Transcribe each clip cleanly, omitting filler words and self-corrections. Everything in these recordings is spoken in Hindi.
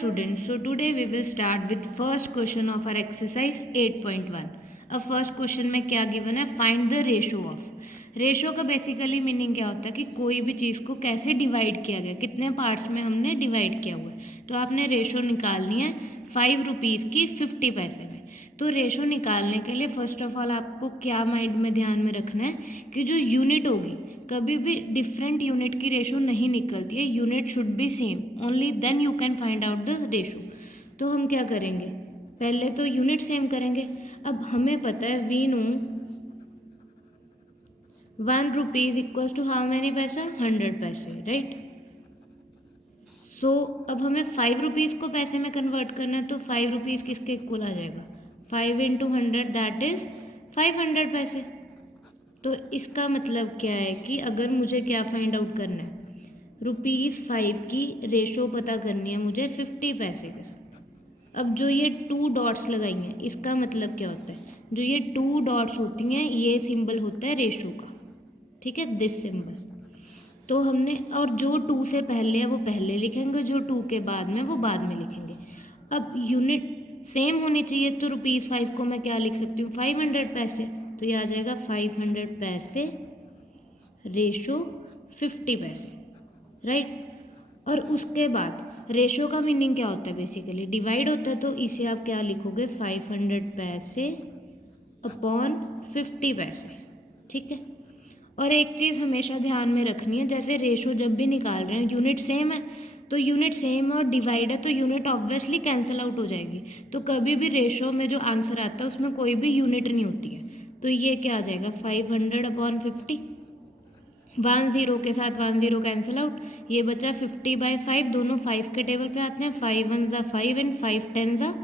students, so today we will start with first question of our exercise 8.1. अब फर्स्ट क्वेश्चन में क्या गिवन है, find the ratio of. Ratio का बेसिकली मीनिंग क्या होता है कि कोई भी चीज़ को कैसे डिवाइड किया गया, कितने पार्ट्स में हमने डिवाइड किया हुआ है। तो आपने रेशो निकालनी है 5 रुपीज़ की 50 पैसे में। तो रेशो निकालने के लिए फर्स्ट ऑफ ऑल आपको क्या माइंड में ध्यान में रखना है कि जो यूनिट होगी, कभी भी डिफरेंट यूनिट की रेशो नहीं निकलती है, unit should be same, only then you can find out the ratio. तो हम क्या करेंगे, पहले तो यूनिट सेम करेंगे। अब हमें पता है we know 1 rupees equals to how many paisa, 100 पैसे, राइट। सो अब हमें 5 रुपीज़ को पैसे में कन्वर्ट करना है, तो 5 रुपीज़ किसके इक्वल आ जाएगा, 5 इंटू 100 दैट इज़ 500 पैसे। तो इसका मतलब क्या है कि अगर मुझे क्या फाइंड आउट करना है, ₹5 की रेशो पता करनी है मुझे 50 पैसे के साथ। अब जो ये 2 डॉट्स लगाई हैं, इसका मतलब क्या होता है, जो ये 2 डॉट्स होती हैं ये सिंबल होता है रेशो का, ठीक है, दिस सिंबल। तो हमने, और जो 2 से पहले है वो पहले लिखेंगे, जो 2 के बाद में वो बाद में लिखेंगे। अब यूनिट सेम होनी चाहिए, तो ₹5 को मैं क्या लिख सकती हूँ, 500 पैसे। तो ये आ जाएगा 500 पैसे रेशो 50 पैसे, राइट। और उसके बाद रेशो का मीनिंग क्या होता है, बेसिकली डिवाइड होता है। तो इसे आप क्या लिखोगे, 500 पैसे अपॉन 50 पैसे, ठीक है। और एक चीज़ हमेशा ध्यान में रखनी है, जैसे रेशो जब भी निकाल रहे हैं यूनिट सेम है, तो यूनिट सेम और डिवाइड है तो यूनिट ऑब्वियसली कैंसिल आउट हो जाएगी। तो कभी भी रेशो में जो आंसर आता है उसमें कोई भी यूनिट नहीं होती है। तो ये क्या आ जाएगा, 500 अपॉन 50, 1 0 के साथ 1 0 कैंसिल आउट, ये बचा 50/5, दोनों 5 के टेबल पे आते हैं, 5 1 ज़ा 5 एंड 5 10 ज़ा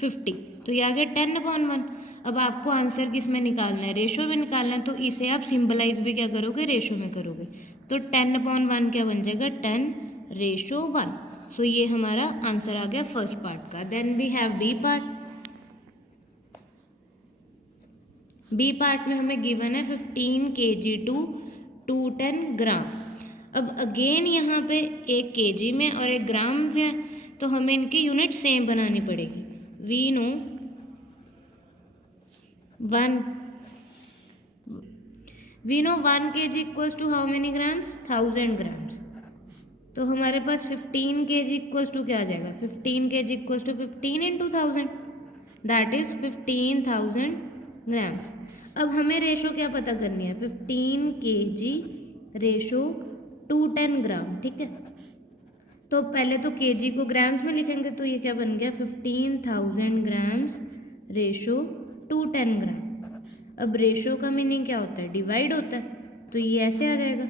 50। तो ये आ गया 10/1। अब आपको आंसर किस में निकालना है, रेशो में निकालना है, तो इसे आप सिंबलाइज भी क्या करोगे, रेशो में करोगे। तो 10/1 क्या बन जाएगा, 10/1। सो ये हमारा आंसर आ गया फर्स्ट पार्ट का। Then we have B part. B part में हमें गिवन है 15 kg टू 210 ग्राम। अब अगेन यहाँ पे एक kg में और एक ग्राम है, तो हमें इनकी यूनिट सेम बनानी पड़ेगी। We know 1 kg equals to how many grams, 1000 grams. तो हमारे पास 15 kg इक्वल्स टू क्या आ जाएगा, 15 kg equals to 15 into 1000 that is 15,000 grams. अब हमें रेशो क्या पता करनी है, 15 kg रेशो 210 ग्राम, ठीक है। तो पहले तो kg को ग्राम्स में लिखेंगे, तो ये क्या बन गया, 15,000 ग्राम्स रेशो 210 ग्राम। अब रेशो का मीनिंग क्या होता है, डिवाइड होता है, तो ये ऐसे आ जाएगा,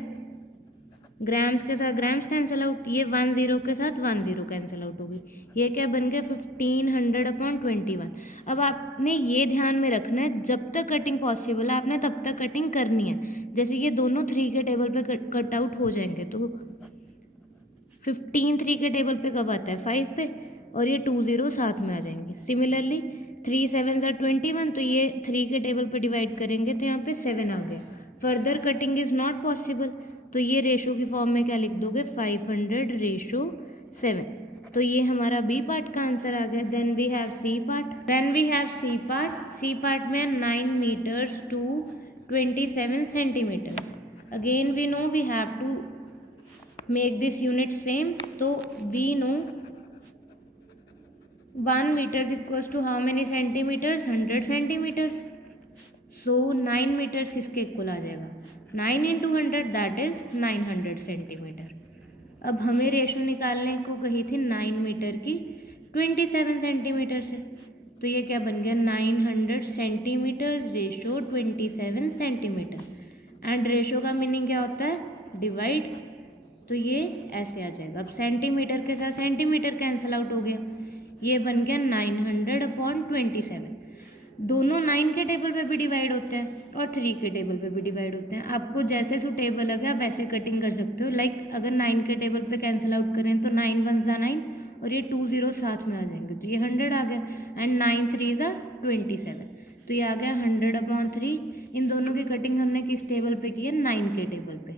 ग्राम्स के साथ ग्राम्स कैंसिल आउट, ये 1 0 के साथ 1 0 कैंसिल आउट होगी, ये क्या बन गया 1500/21। अब आपने ये ध्यान में रखना है, जब तक कटिंग पॉसिबल है आपने तब तक कटिंग करनी है। जैसे ये दोनों 3 के टेबल पे कट आउट हो जाएंगे, तो 15 3 के टेबल पे कब आता है, 5 पे, और ये 2 0 साथ में आ जाएंगे। सिमिलरली 3 7 ज़ा 21, तो ये 3 के टेबल पे डिवाइड करेंगे तो यहाँ पे 7 आ गया। Further cutting is not possible, तो ये रेशो की फॉर्म में क्या लिख दोगे, 500/7। तो ये हमारा बी पार्ट का आंसर आ गया। Then we have C part. C part में 9 meters to 27 centimeters. Again we know we have to make this unit same, तो we know 1 meters equals to how many centimeters, 100 centimeters. So 9 meters किसके इक्वल आ जाएगा, 9 इंटू 100 दैट इज 900 सेंटीमीटर। अब हमें रेशो निकालने को कही थी 9 मीटर की 27 सेंटीमीटर से, तो ये क्या बन गया, 900 centimetre ratio 27 centimetre. And ratio का मीनिंग क्या होता है, डिवाइड, तो ये ऐसे आ जाएगा। अब सेंटीमीटर के साथ सेंटीमीटर कैंसिल आउट हो गया, ये बन गया 900/27। दोनों 9 के टेबल पे भी डिवाइड होते हैं और 3 के टेबल पे भी डिवाइड होते हैं। आपको जैसे सूटेबल लगे आप वैसे कटिंग कर सकते हो। लाइक अगर 9 के टेबल पे कैंसिल आउट करें तो 9 1 ज़ा 9 और ये 2 0 साथ में आ जाएंगे, तो ये 100 आ गया, एंड 9 3 ज़ा 27, तो ये आ गया 100/3। इन दोनों की कटिंग हमने किस टेबल पे की है, 9 के टेबल पे।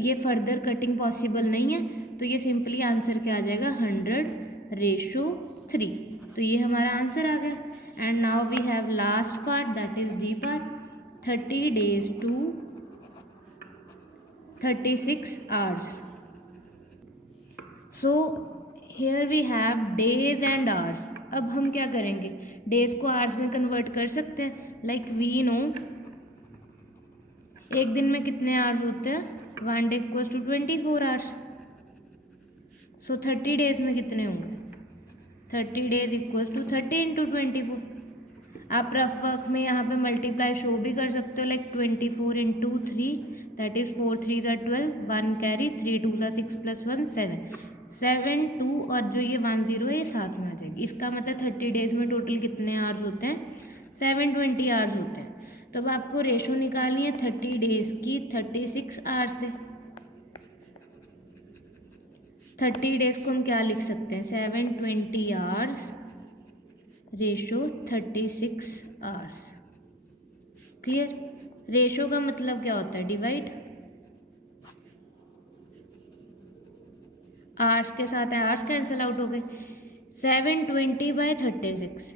ये फर्दर कटिंग पॉसिबल नहीं है, तो ये सिंपली आंसर क्या आ जाएगा, 100 रेशो 3। तो ये हमारा आंसर आ गया। And now we have last part, that is D part, 30 days to 36 hours. So here we have days and hours. अब हम क्या करेंगे, डेज को आवर्स में कन्वर्ट कर सकते हैं। लाइक वी नो एक दिन में कितने आवर्स होते हैं, 1 day equals to 24 hours। So 30 days में कितने होंगे, 30 days इक्वल्स टू 30 इंटू 24। आप रफ वर्क में यहाँ पे मल्टीप्लाई शो भी कर सकते हो, like 24 into 3 that is 4 3 12, 1 carry, 3 2 6 plus 1 7, 7 2 और जो ये 1 0 है ये साथ में आ जाएगी। इसका मतलब 30 डेज में टोटल कितने आवर्स होते हैं, 720 आवर्स होते हैं। तो अब आपको रेशो निकालनी है 30 डेज की 36 आवर्स से। 30 डेज को हम क्या लिख सकते हैं, 720 hours ratio 36 hours. Clear. Ratio का मतलब क्या होता है, डिवाइड। आवर्स के साथ आवर्स कैंसिल आउट हो गए। 720/36,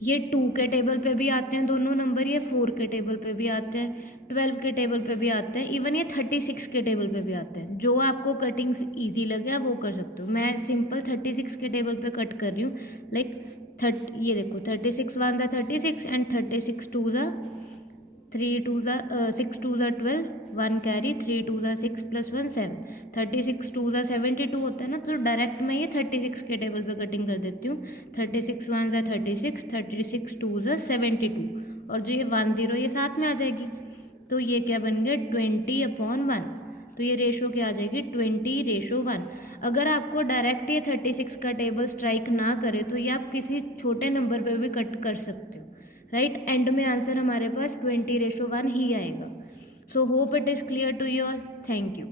ये 2 के टेबल पे भी आते हैं दोनों नंबर, ये 4 के टेबल पे भी आते हैं, 12 के टेबल पे भी आते हैं, इवन ये 36 के टेबल पे भी आते हैं। जो आपको कटिंग्स इजी लगे वो कर सकते हो। मैं सिंपल 36 के टेबल पे कट कर रही हूँ। लाइक ये देखो 36 1 ज़ा 36 एंड 36 2 ज़ा 3 2 ज़ा 6 2 ज़ा 12, 1 कैरी, 3 2 ज़ा 6 प्लस 1 7, 36 2 ज़ा 72 होता है ना। तो डायरेक्ट मैं ये 36 के टेबल पे कटिंग कर देती हूँ। 36 1 ज़ा 36, 36 2 ज़ा 72 और जो ये 1 0 ये साथ में आ जाएगी। तो ये क्या बन गया 20/1। तो ये रेशो क्या आ जाएगी 20:1। अगर आपको डायरेक्ट ये 36 का टेबल स्ट्राइक ना करे तो ये आप किसी छोटे नंबर पे भी कट कर सकते हो, राइट। एंड में आंसर हमारे पास 20:1 ही आएगा। So hope it is clear to you all. Thank you.